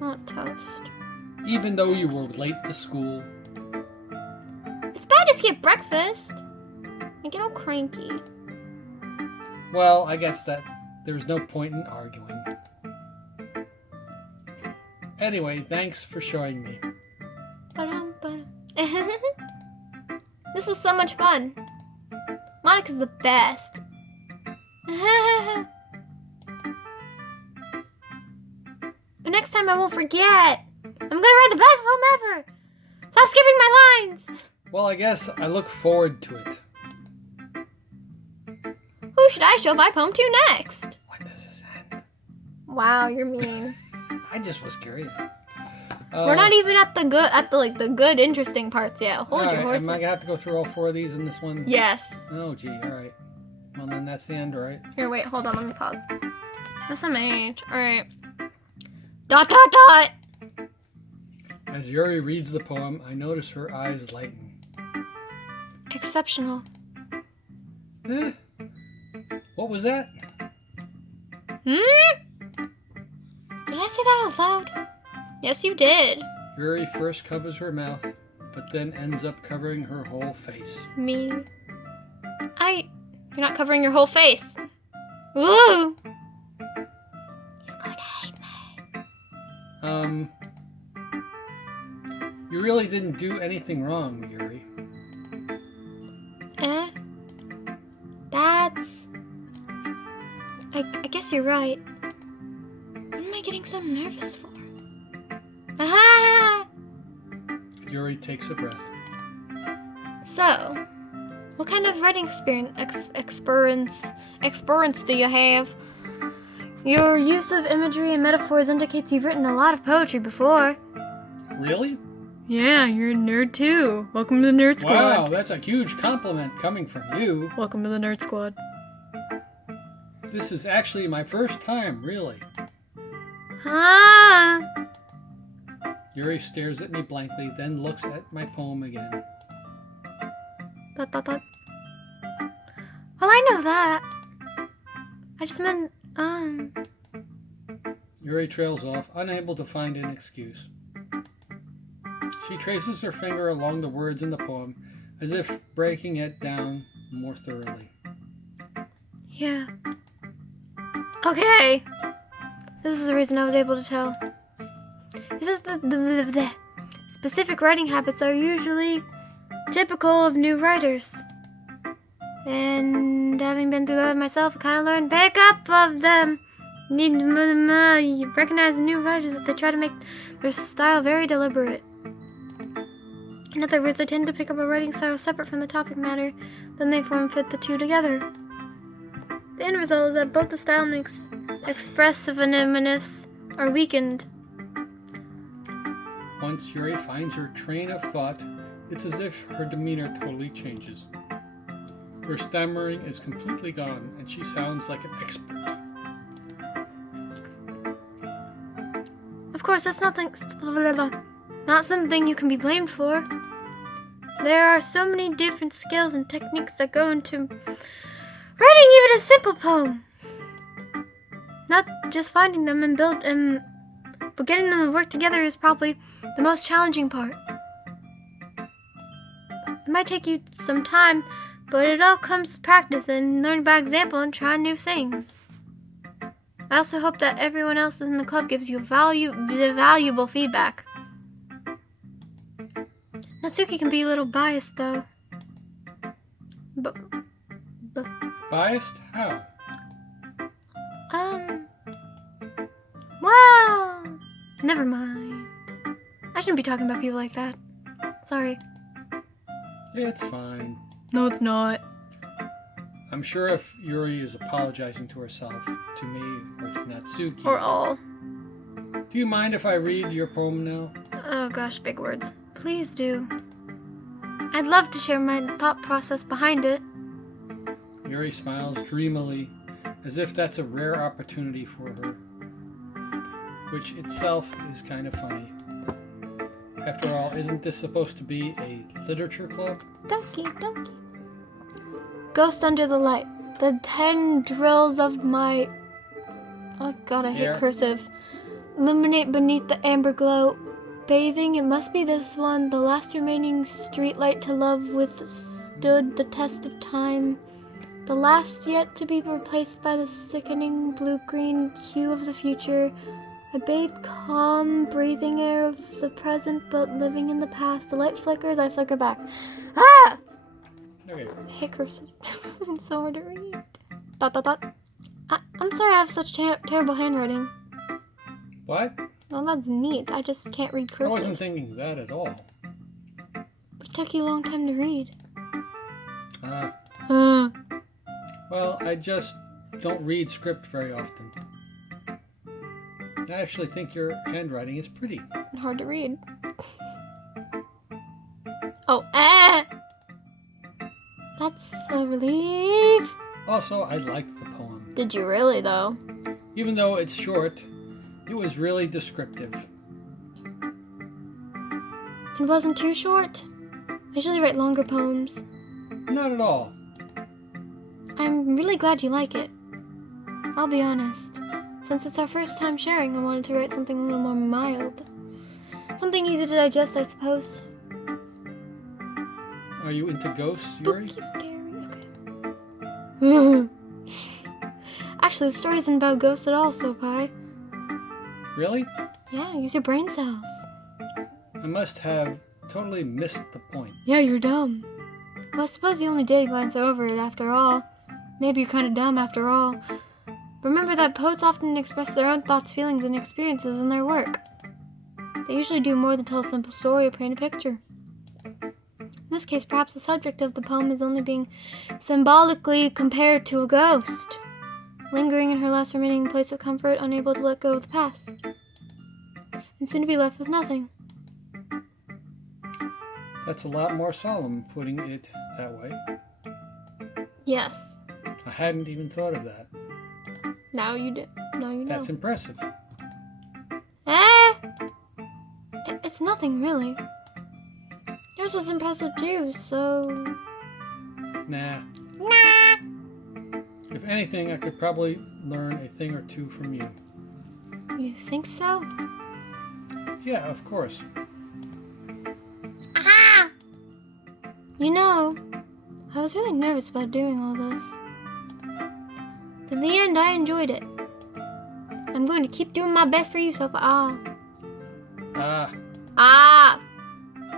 want toast. Even though you were late to school. It's bad to skip breakfast. I get all cranky. Well, I guess that there's no point in arguing. Anyway, thanks for showing me. This is so much fun. Monica's the best. But next time I won't forget. I'm gonna write the best poem ever. Stop skipping my lines. Well, I guess I look forward to it. Who should I show my poem to next? When does this end? Wow, you're mean. I just was curious. We're not even at the good, interesting parts yet. Hold your horses. Am I gonna have to go through all 4 of these in this one? Yes. Oh, gee. All right. Well, then that's the end, right? Here, wait. Hold on. Let me pause. SMH. All right. ... As Yuri reads the poem, I notice her eyes lighten. Exceptional. Eh? What was that? Did I say that out loud? Yes, you did. Yuri first covers her mouth, but then ends up covering her whole face. Me. You're not covering your whole face. Woo! He's going to hate me. You really didn't do anything wrong, Yuri. That's... I guess you're right. What am I getting so nervous for? Aha! Yuri takes a breath. So, what kind of writing experience do you have? Your use of imagery and metaphors indicates you've written a lot of poetry before. Really? Yeah, you're a nerd too. Welcome to the Nerd Squad. Wow, that's a huge compliment coming from you. Welcome to the Nerd Squad. This is actually my first time, really. Huh? Yuri stares at me blankly, then looks at my poem again. ... Well, I know that. I just meant, Yuri trails off, unable to find an excuse. She traces her finger along the words in the poem, as if breaking it down more thoroughly. Yeah. Okay. This is the reason I was able to tell. This is the specific writing habits that are usually typical of new writers. And having been through that myself, I kind of learned pick up of them. You recognize the new writers that they try to make their style very deliberate. In other words, they tend to pick up a writing style separate from the topic matter, then they form fit the two together. The end result is that both the style and the expressiveness are weakened. Once Yuri finds her train of thought, it's as if her demeanor totally changes. Her stammering is completely gone, and she sounds like an expert. Of course, that's not something you can be blamed for. There are so many different skills and techniques that go into writing even a simple poem. Not just finding them but getting them to work together is probably the most challenging part. It might take you some time, but it all comes with practice and learning by example and trying new things. I also hope that everyone else in the club gives you valuable feedback. Natsuki can be a little biased, though. But Biased? How? Well, never mind. I shouldn't be talking about people like that. Sorry. It's fine. No, it's not. I'm sure if Yuri is apologizing to herself, to me, or to Natsuki... Or all. Do you mind if I read your poem now? Oh gosh, big words. Please do. I'd love to share my thought process behind it. Yuri smiles dreamily, as if that's a rare opportunity for her. Which itself is kind of funny. After all, isn't this supposed to be a literature club? Doki Doki. Ghost under the light. The tendrils of my... Oh god, I hate cursive. illuminate beneath the amber glow. Bathing, it must be this one. The last remaining streetlight to love withstood the test of time. The last yet to be replaced by the sickening blue-green hue of the future. I bathe calm, breathing air of the present, but living in the past. The light flickers, I flicker back. Ah! Okay. I hate cursive. It's so hard to read. ... I'm sorry I have such terrible handwriting. What? Well, that's neat. I just can't read cursive. I wasn't thinking that at all. But it took you a long time to read. Well, I just don't read script very often. I actually think your handwriting is pretty. And hard to read. Oh, that's a relief. Also, I liked the poem. Did you really, though? Even though it's short, it was really descriptive. It wasn't too short. I usually write longer poems. Not at all. I'm really glad you like it. I'll be honest. Since it's our first time sharing, I wanted to write something a little more mild. Something easy to digest, I suppose. Are you into ghosts, Yuri? Spooky, scary. Okay. Actually, the story isn't about ghosts at all, Sopai. Really? Yeah, use your brain cells. I must have totally missed the point. Yeah, you're dumb. Well, I suppose you only did glance over it after all. Maybe you're kind of dumb after all. Remember that poets often express their own thoughts, feelings, and experiences in their work. They usually do more than tell a simple story or paint a picture. In this case, perhaps the subject of the poem is only being symbolically compared to a ghost, lingering in her last remaining place of comfort, unable to let go of the past, and soon to be left with nothing. That's a lot more solemn, putting it that way. Yes. I hadn't even thought of that. Now you do. Now you know. That's impressive. It's nothing, really. Yours was impressive, too, so... Nah. If anything, I could probably learn a thing or two from you. You think so? Yeah, of course. Aha! You know, I was really nervous about doing all this. But in the end, I enjoyed it. I'm going to keep doing my best for you, so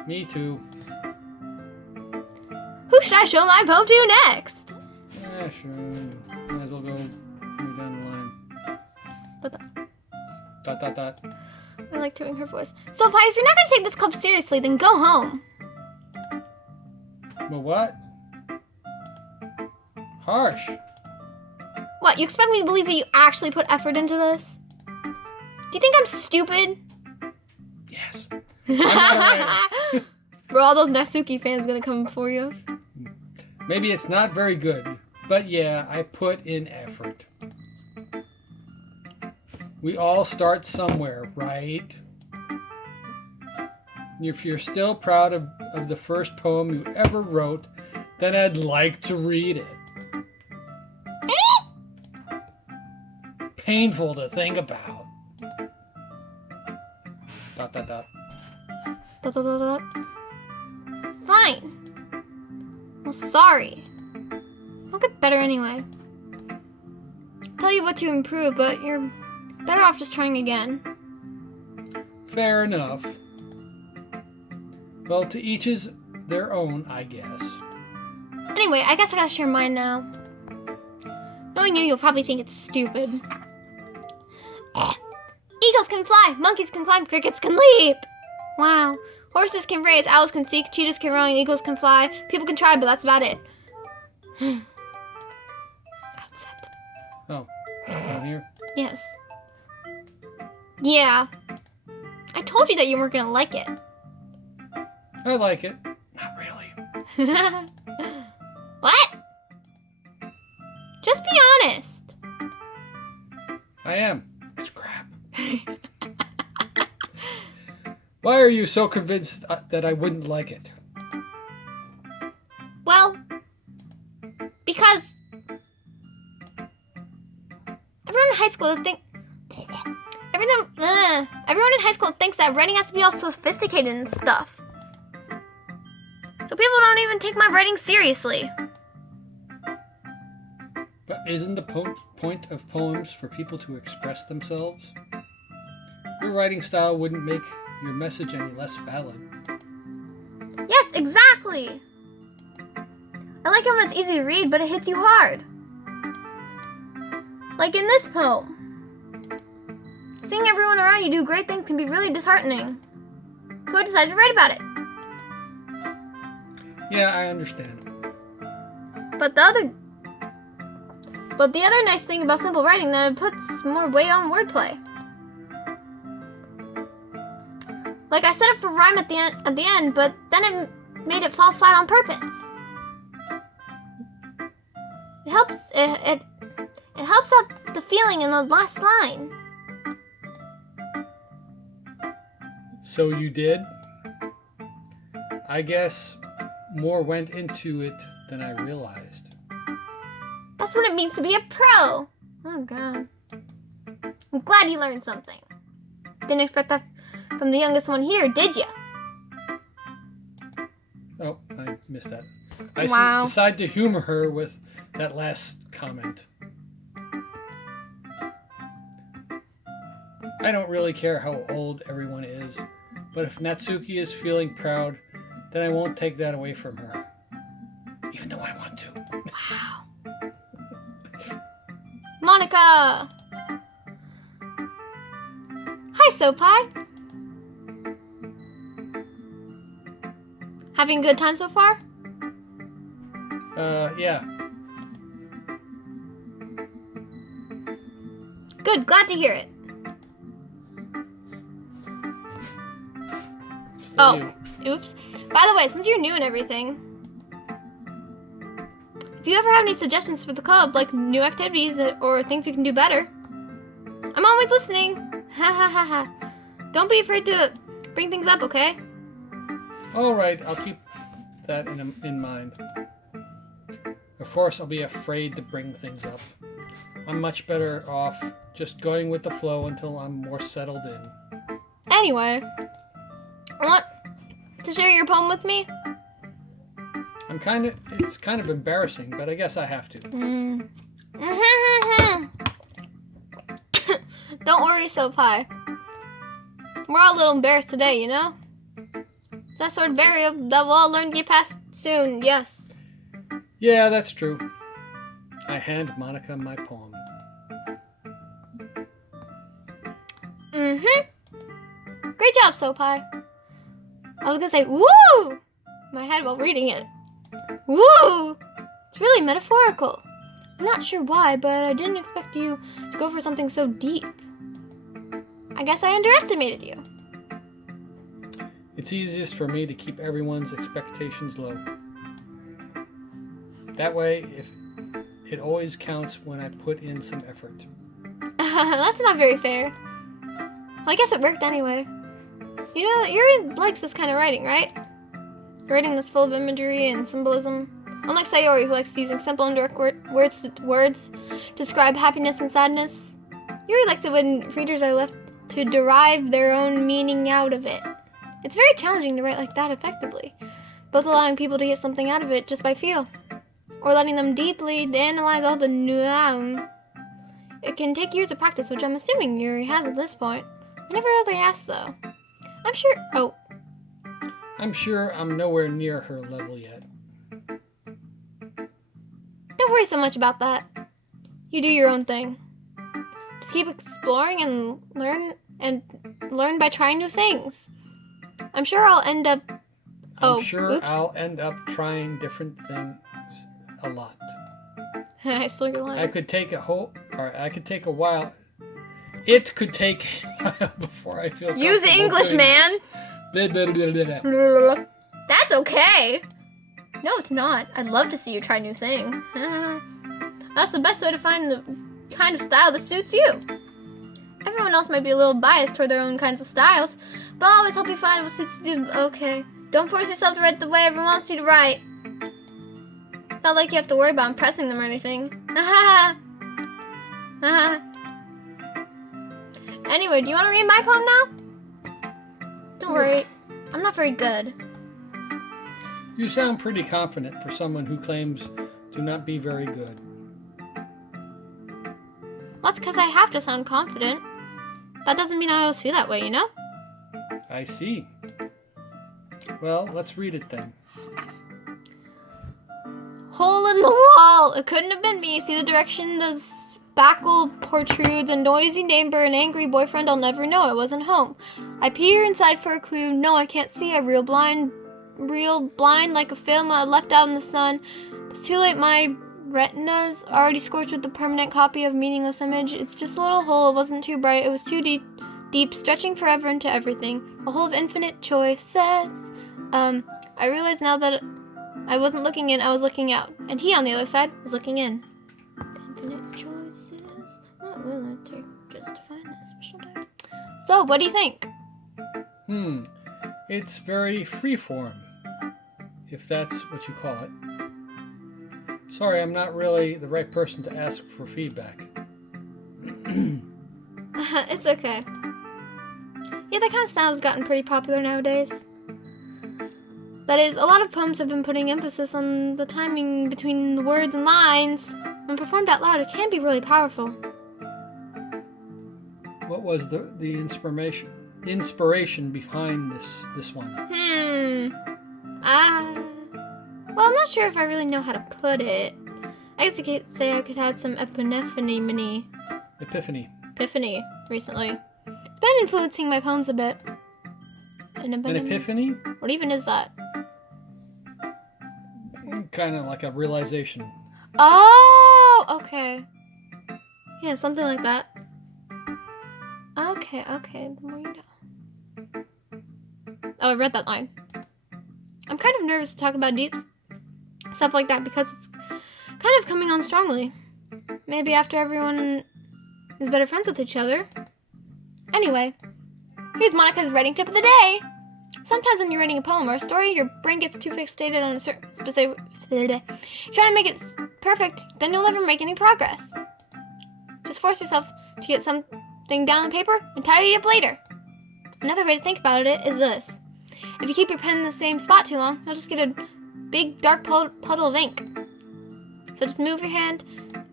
Me too. Who should I show my poem to next? Yeah, sure. Might as well go here down the line. Dot. I like hearing her voice. So, if you're not going to take this club seriously, then go home. But what? Harsh. What, you expect me to believe that you actually put effort into this? Do you think I'm stupid? Yes. Were all those Natsuki fans gonna come for you? Maybe it's not very good, but yeah, I put in effort. We all start somewhere, right? If you're still proud of the first poem you ever wrote, then I'd like to read it. Painful to think about. ... Fine. Well, sorry. I'll get better anyway. I'll tell you what to improve, but you're better off just trying again. Fair enough. Well, to each his their own, I guess. Anyway, I guess I gotta share mine now. Knowing you'll probably think it's stupid. Eagles can fly, monkeys can climb, crickets can leap. Wow. Horses can race, owls can seek, cheetahs can run, eagles can fly. People can try, but that's about it. Outside the... Oh, down here? Yes. Yeah. I told you that you weren't gonna like it. I like it. Not really. What? Just be honest. I am. It's crap. Why are you so convinced that I wouldn't like it? Well, because everyone in high school would think... Everyone in high school thinks that writing has to be all sophisticated and stuff. So people don't even take my writing seriously. But isn't the point of poems for people to express themselves? Your writing style wouldn't make your message any less valid. Yes, exactly. I like it when it's easy to read, but it hits you hard. Like in this poem. Seeing everyone around you do great things can be really disheartening. So I decided to write about it. Yeah, I understand. But the other nice thing about simple writing that it puts more weight on wordplay. Like I set up for rhyme at the end, but then it made it fall flat on purpose. It helps out the feeling in the last line. So you did? I guess more went into it than I realized. That's what it means to be a pro. Oh god. I'm glad you learned something. Didn't expect that from the youngest one here, did you? Oh, I missed that. I Wow. decided to humor her with that last comment. I don't really care how old everyone is, but if Natsuki is feeling proud, then I won't take that away from her. Even though I want to. Wow. Monica! Hi, Sopai. Having a good time so far? Yeah. Good, glad to hear it. Still you. Oops. By the way, since you're new and everything, if you ever have any suggestions for the club, like new activities or things we can do better, I'm always listening. Ha ha ha ha. Don't be afraid to bring things up, okay? All right, I'll keep that in mind. Of course, I'll be afraid to bring things up. I'm much better off just going with the flow until I'm more settled in. Anyway, want to share your poem with me? It's kind of embarrassing, but I guess I have to. Don't worry, Sopai. We're all a little embarrassed today, you know? It's that sort of barrier that we'll all learn to get past soon, yes. Yeah, that's true. I hand Monica my poem. Great job, Sopai. I was gonna say, woo! In my head while reading it. Woo! It's really metaphorical. I'm not sure why, but I didn't expect you to go for something so deep. I guess I underestimated you. It's easiest for me to keep everyone's expectations low. That way, it always counts when I put in some effort. That's not very fair. Well, I guess it worked anyway. You know, Yuri likes this kind of writing, right? Writing that's full of imagery and symbolism. Unlike Sayori, who likes using simple and direct words to describe happiness and sadness. Yuri likes it when readers are left to derive their own meaning out of it. It's very challenging to write like that effectively, both allowing people to get something out of it just by feel, or letting them deeply analyze all the nuance. It can take years of practice, which I'm assuming Yuri has at this point. I never really asked, though. I'm sure I'm nowhere near her level yet. Don't worry so much about that. You do your own thing. Just keep exploring and learn by trying new things. I'm sure I'll end up... I'll end up trying different things a lot. I stole your line. I could take a while. It could take a while before I feel Use English, man. That's okay. No, it's not. I'd love to see you try new things. That's the best way to find the kind of style that suits you. Everyone else might be a little biased toward their own kinds of styles, but I'll always help you find what suits you. Okay. Don't force yourself to write the way everyone wants you to write. It's not like you have to worry about impressing them or anything. Anyway, do you want to read my poem now? Don't worry. I'm not very good. You sound pretty confident for someone who claims to not be very good. That's because I have to sound confident. That doesn't mean I always feel that way, you know? I see. Well, let's read it then. Hole in the wall. It couldn't have been me. See the direction the spackle protrudes. A noisy neighbor, an angry boyfriend. I'll never know. I wasn't home. I peer inside for a clue. No, I can't see. I'm real blind like a film I left out in the sun. It's too late. My retina's already scorched with the permanent copy of meaningless image. It's just a little hole. It wasn't too bright. It was too deep, stretching forever into everything. A hole of infinite choices. I realize now that I wasn't looking in, I was looking out. And he, on the other side, was looking in. Infinite choices. Not willing to just to find that special day. So, what do you think? It's very freeform, if that's what you call it. Sorry, I'm not really the right person to ask for feedback. It's okay. Yeah, that kind of style has gotten pretty popular nowadays. That is, a lot of poems have been putting emphasis on the timing between the words and lines. When performed out loud, it can be really powerful. What was the inspiration behind this one? Well, I'm not sure if I really know how to put it. I guess you could say I could have some epiphany recently. It's been influencing my poems a bit. An epiphany? What even is that? Kind of like a realization. Oh, okay. Yeah, something like that. Okay, the more you know. Oh, I read that line. I'm kind of nervous to talk about deep stuff like that because it's kind of coming on strongly. Maybe after everyone is better friends with each other. Anyway, here's Monica's writing tip of the day. Sometimes when you're writing a poem or a story, your brain gets too fixated on a certain specific... Trying to make it perfect, then you'll never make any progress. Just force yourself to get something down on paper and tidy it up later. Another way to think about it is this. If you keep your pen in the same spot too long, you'll just get a big dark puddle of ink. So just move your hand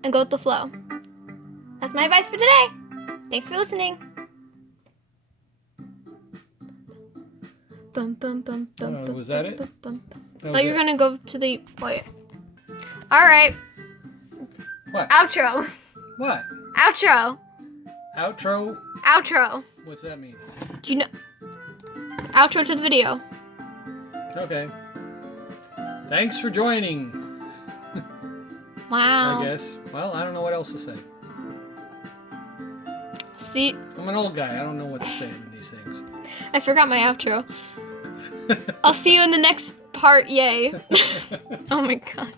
and go with the flow. That's my advice for today. Thanks for listening. Was that it? Oh, you're gonna go to the... Wait. Alright. What? Outro. What? Outro. Outro? Outro. What's that mean? Do you know... Outro to the video. Okay. Thanks for joining. Wow. I guess. Well, I don't know what else to say. See... I'm an old guy. I don't know what to say in these things. I forgot my outro. I'll see you in the next part. Yay. Oh my gosh.